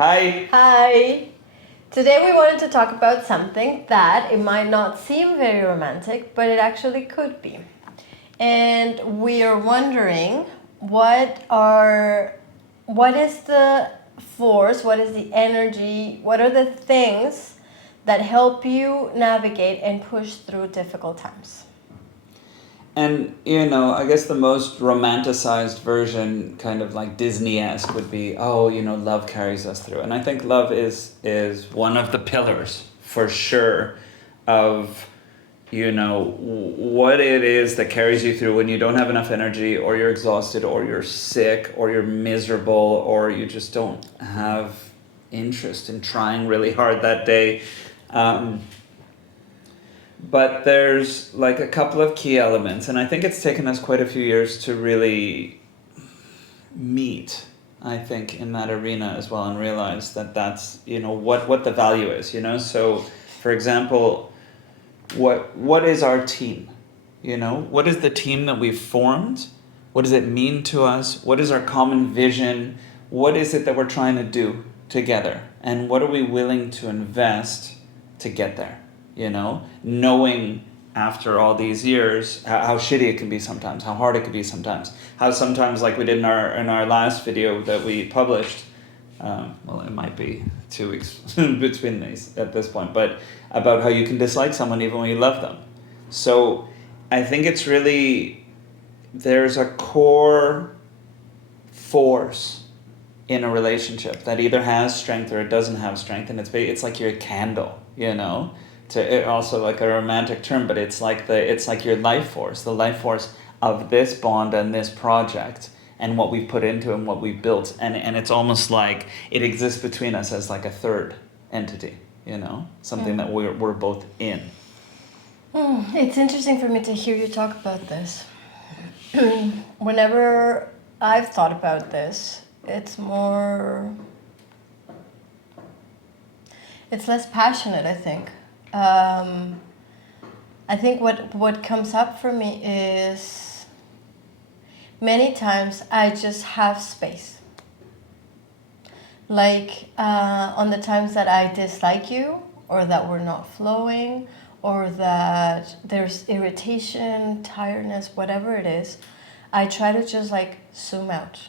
Hi. Hi! Today we wanted to talk about something that it might not seem very romantic, but it actually could be. And we are wondering what is the force, what is the energy, what are the things that help you navigate and push through difficult times? And I guess the most romanticized version, kind of like Disney-esque, would be, love carries us through. And I think love is one of the pillars for sure of what it is that carries you through when you don't have enough energy, or you're exhausted, or you're sick, or you're miserable, or you just don't have interest in trying really hard that day. But there's like a couple of key elements, and I think it's taken us quite a few years to really meet, I think, in that arena as well, and realize that that's what the value is. So for example, what is our team? What is the team that we've formed? What does it mean to us? What is our common vision? What is it that we're trying to do together? And what are we willing to invest to get there? Knowing after all these years how shitty it can be sometimes, how hard it could be sometimes, how sometimes, like we did in our last video that we published, well, it might be 2 weeks between these at this point, but about how you can dislike someone even when you love them. So I think it's really, there's a core force in a relationship that either has strength or it doesn't have strength, and it's like you're a candle, to it, also like a romantic term, but it's like your life force, the life force of this bond and this project and what we put into it and what we built, and it's almost like it exists between us as like a third entity, something that we're both in. It's interesting for me to hear you talk about this. Whenever I've thought about this, it's less passionate, I think. I think what comes up for me is many times I just have space. Like on the times that I dislike you, or that we're not flowing, or that there's irritation, tiredness, whatever it is, I try to just like zoom out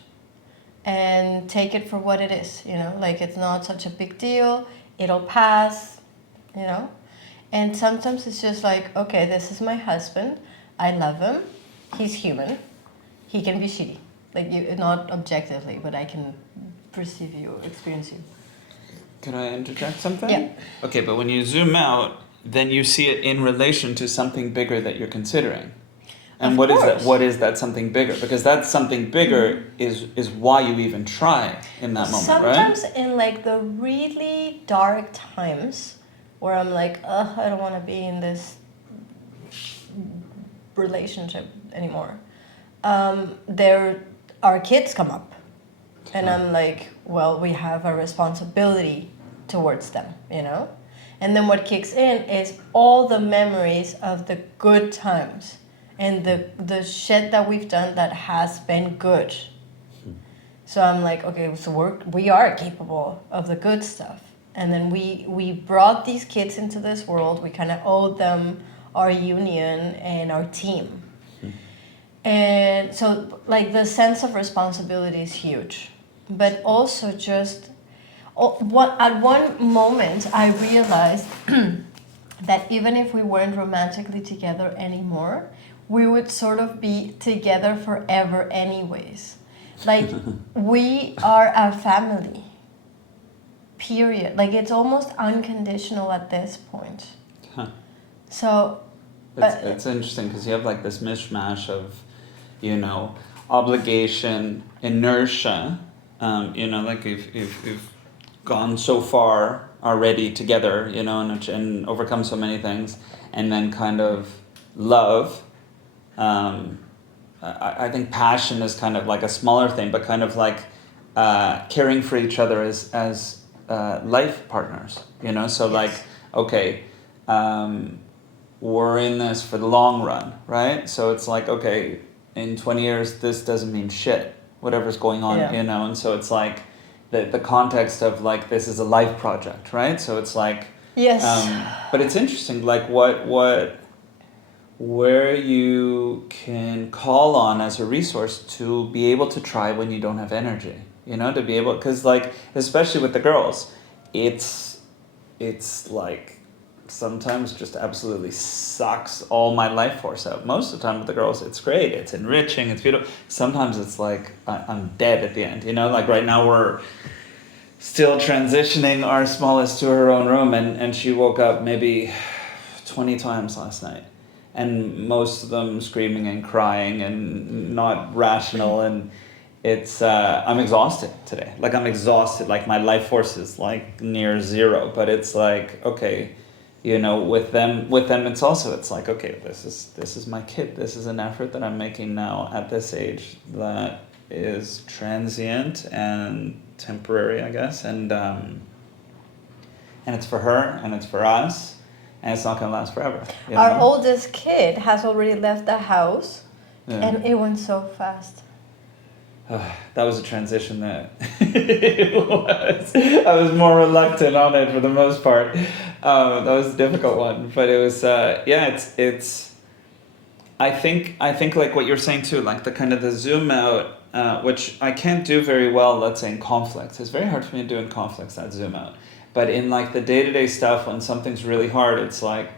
and take it for what it is, like it's not such a big deal, it'll pass, And sometimes it's just like, okay, this is my husband, I love him, he's human, he can be shitty. Like, not objectively, but I can perceive you, experience you. Can I interject something? Yeah. Okay, but when you zoom out, then you see it in relation to something bigger that you're considering. And Of course. What is that something bigger? Because that something bigger is why you even try in that moment, Sometimes right? in like the really dark times where I'm like, I don't want to be in this relationship anymore, our kids come up. And I'm like, well, we have a responsibility towards them, And then what kicks in is all the memories of the good times and the shit that we've done that has been good. So I'm like, okay, so we are capable of the good stuff. And then we brought these kids into this world. We kind of owed them our union and our team. And so, like, the sense of responsibility is huge. But also just, at one moment, I realized that even if we weren't romantically together anymore, we would sort of be together forever anyways. Like, we are a family, period. Like, it's almost unconditional at this point. Huh. So... It's interesting because you have like this mishmash of, obligation, inertia, like you've gone so far already together, and overcome so many things, and then kind of love. I think passion is kind of like a smaller thing, but kind of like caring for each other as life partners, So Yes. like, okay, we're in this for the long run, right? So it's like, okay, in 20 years, this doesn't mean shit, whatever's going on, Yeah. And so it's like, the context of like this is a life project, right? So it's like, Yes. but it's interesting, like where you can call on as a resource to be able to try when you don't have energy, you know, to be able, because like especially with the girls, it's like sometimes just absolutely sucks all my life force out. Most of the time with the girls it's great, it's enriching, it's beautiful. Sometimes it's like I'm dead at the end, you know, like right now we're still transitioning our smallest to her own room, and she woke up maybe 20 times last night, and most of them screaming and crying and not rational, and it's I'm exhausted today, like I'm exhausted, like my life force is like near zero, but it's like, okay, you know, with them it's also, it's like, okay, this is my kid, this is an effort that I'm making now at this age that is transient and temporary, I guess, and it's for her and it's for us, and it's not gonna last forever. You Our know? oldest kid has already left the house, Yeah. and it went so fast. That was a transition that it was. I was more reluctant on it for the most part. That was a difficult one, but it was yeah. It's. I think like what you're saying too, like the kind of the zoom out, which I can't do very well. Let's say in conflicts, it's very hard for me to do in conflicts, that zoom out. But in like the day-to-day stuff, when something's really hard, it's like,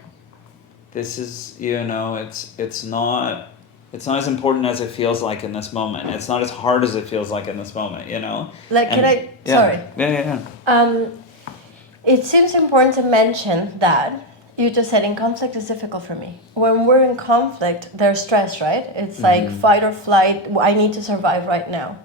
this is, you know, it's not as important as it feels like in this moment. It's not as hard as it feels like in this moment, you know? Like, And- can I? yeah. Sorry. Yeah. It seems important to mention that you just said in conflict is difficult for me. When we're in conflict, there's stress, right? It's like fight or flight. I need to survive right now.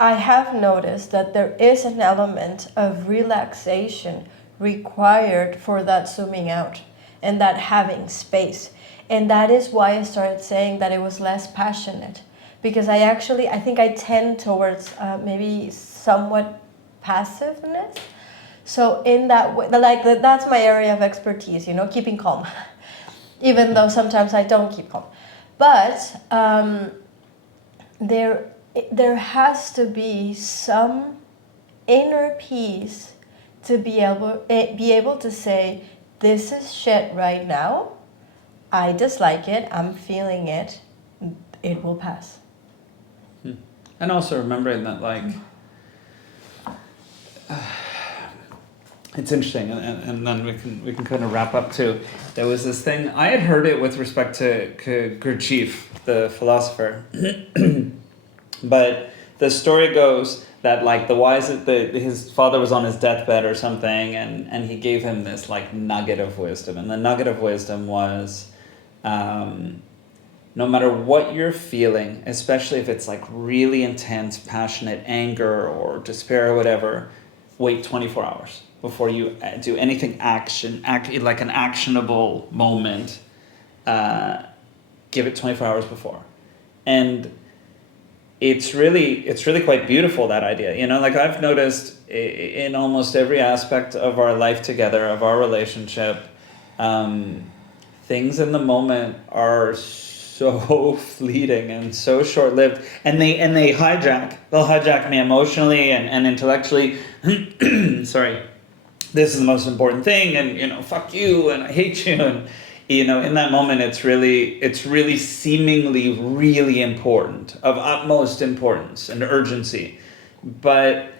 I have noticed that there is an element of relaxation required for that zooming out and that having space. And that is why I started saying that it was less passionate, because I think I tend towards maybe somewhat passiveness. So in that way, like that's my area of expertise, you know, keeping calm, even though sometimes I don't keep calm. But there has to be some inner peace to be able to say, this is shit right now. I dislike it. I'm feeling it. It will pass. And also remembering that, like, it's interesting, and then we can kind of wrap up too. There was this thing, I had heard it with respect to Gurdjieff, the philosopher, but the story goes that like his father was on his deathbed or something, and he gave him this like nugget of wisdom, and the nugget of wisdom was, no matter what you're feeling, especially if it's like really intense, passionate anger or despair or whatever, wait 24 hours before you do anything like an actionable moment. Give it 24 hours before. And it's really quite beautiful, that idea, you know, like I've noticed in almost every aspect of our life together, of our relationship, things in the moment are so fleeting and so short-lived, and they'll hijack me emotionally and intellectually. Sorry, this is the most important thing, and you know, fuck you, and I hate you, and you know, in that moment it's really seemingly really important, of utmost importance and urgency, but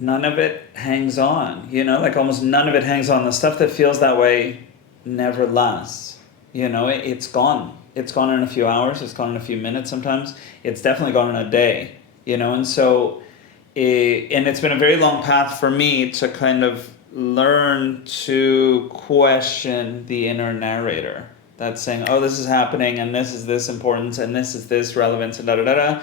none of it hangs on, you know, like almost none of it hangs on. The stuff that feels that way never lasts, you know. It's gone in a few hours, it's gone in a few minutes, sometimes it's definitely gone in a day, you know. And so and it's been a very long path for me to kind of learn to question the inner narrator that's saying, oh, this is happening, and this is this importance, and this is this relevance, and da da da da,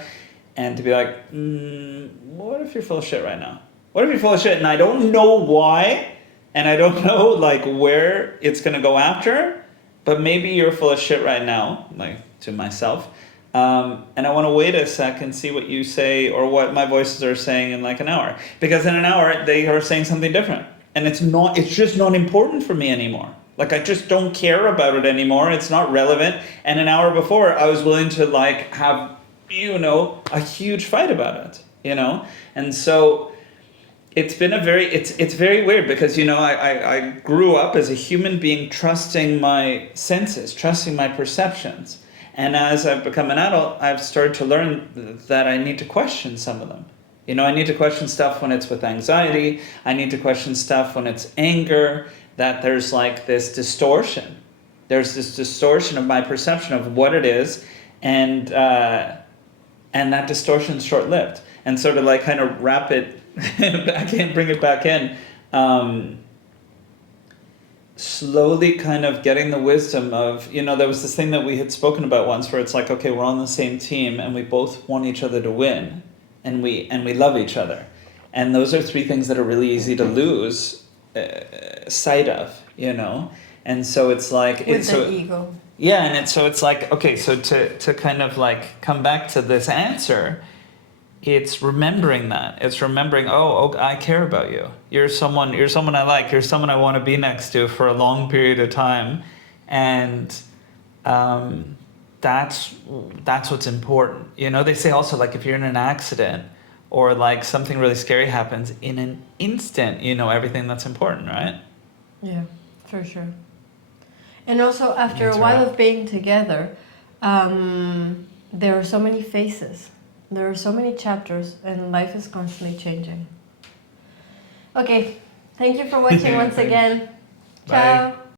and to be like, what if you're full of shit right now? What if you're full of shit and I don't know why, and I don't know like where it's gonna go after, but maybe you're full of shit right now, like to myself, and I want to wait a sec and see what you say or what my voices are saying in like an hour, because in an hour they are saying something different, and it's just not important for me anymore. Like I just don't care about it anymore. It's not relevant. And an hour before I was willing to like have, you know, a huge fight about it, you know? And so it's been it's very weird because I grew up as a human being trusting my senses, trusting my perceptions, and as I've become an adult, I've started to learn that I need to question some of them. I need to question stuff when it's with anxiety. I need to question stuff when it's anger. That there's like this distortion. There's this distortion of my perception of what it is, and that distortion's short-lived. And so to like kind of wrap it back in, bring it back in, slowly kind of getting the wisdom of, there was this thing that we had spoken about once where it's like, okay, we're on the same team and we both want each other to win, and we love each other. And those are three things that are really easy to lose sight of, And so it's like... With the ego. Yeah, and it's like, okay, so to kind of like come back to this answer, it's remembering that. It's remembering, oh, I care about you. You're someone I like. You're someone I want to be next to for a long period of time. And that's what's important. They say also, like, if you're in an accident or like something really scary happens, in an instant, everything that's important, right? Yeah, for sure. And also, after a while of being together, there are so many phases. There are so many chapters, and life is constantly changing. Okay, thank you for watching once again. Ciao. Bye.